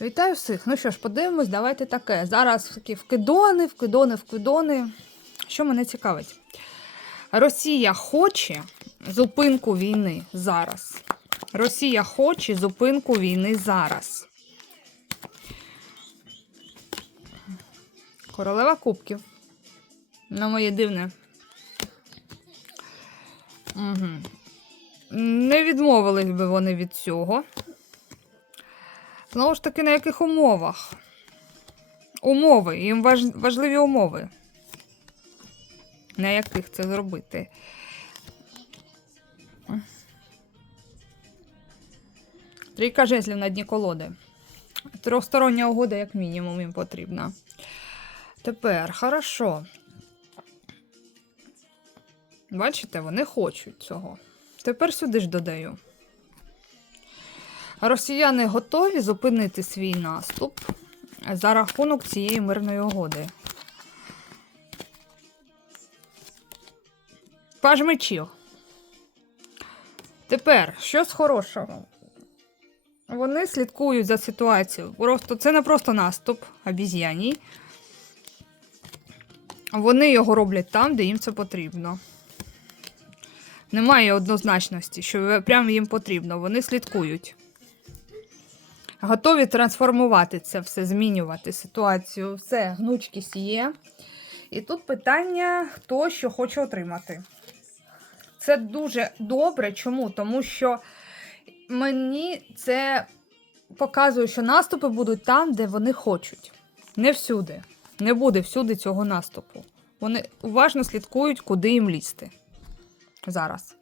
Вітаю всіх. Ну що ж, подивимось, давайте таке. Зараз такі вкидони, вкидони, вкидони. Що мене цікавить? Росія хоче зупинку війни зараз. Росія хоче зупинку війни зараз. Королева кубків. На моє дивне. Угу. Не відмовились би вони від цього. Знову ж таки, на яких умовах? Умови, їм важ... важливі умови. На яких це зробити? Трійка жезлів на дні колоди. Трьохстороння угода, як мінімум, їм потрібна. Тепер, хорошо. Бачите, вони хочуть цього. Тепер сюди ж додаю. Росіяни готові зупинити свій наступ за рахунок цієї мирної угоди. Паж мечів. Тепер, що з хорошого? Вони слідкують за ситуацією. Просто це не просто наступ обіз'яній. Вони його роблять там, де їм це потрібно. Немає однозначності, що прямо їм потрібно. Вони слідкують. Готові трансформувати це все, змінювати ситуацію. Все, гнучкість є. І тут питання, хто що хоче отримати. Це дуже добре. Чому? Тому що мені це показує, що наступи будуть там, де вони хочуть. Не всюди. Не буде всюди цього наступу. Вони уважно слідкують, куди їм лізти. Зараз.